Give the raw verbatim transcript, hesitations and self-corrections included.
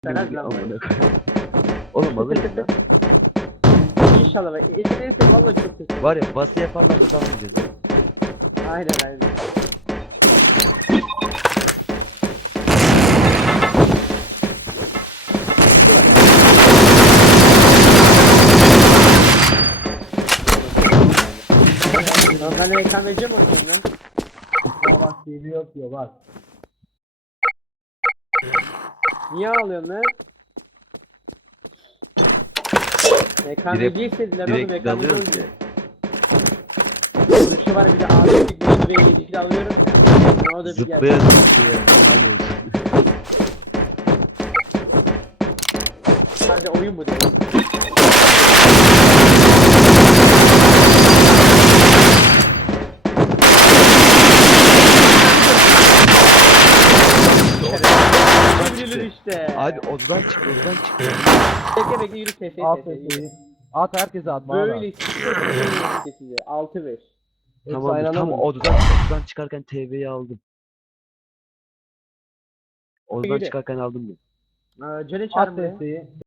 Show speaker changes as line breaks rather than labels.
Ferhat lan
Amına
var.
koyayım. Oğlum alırız lan.
İnşallah bak. Eşitlenirse valla çok kötü.
Var ya bası yaparlarsa dalmayacağız.
Aynen aynen. Lan ben R K M C mi oynuyorum lan?
Ya bak T V yok diyor bak.
Niye ağlıyorsun lan? R K M C istediler oğlum.
Direkt
R K M C
dalıyoruz ya.
oynuyor. Şu var bir de ağzı bir ve yedi alıyorum ya. Ne o da bir
Zıplaya
geldi.
zıplaya bir hal oldu.
Sadece oyun bu değil. Yürü işte.
Abi odadan çık odadan çık.
Bekle bekle yürü T F
At
T F.
T'yi. At herkese at bana da.
Böyle size altı beş.
Hepsi
Tamam
aynı anda
tam
mı?
odadan odadan çıkarken T V'yi aldım. Odadan
Yürü.
çıkarken aldım ben.
Ee, Cene
At
çağırın buraya.
T'yi.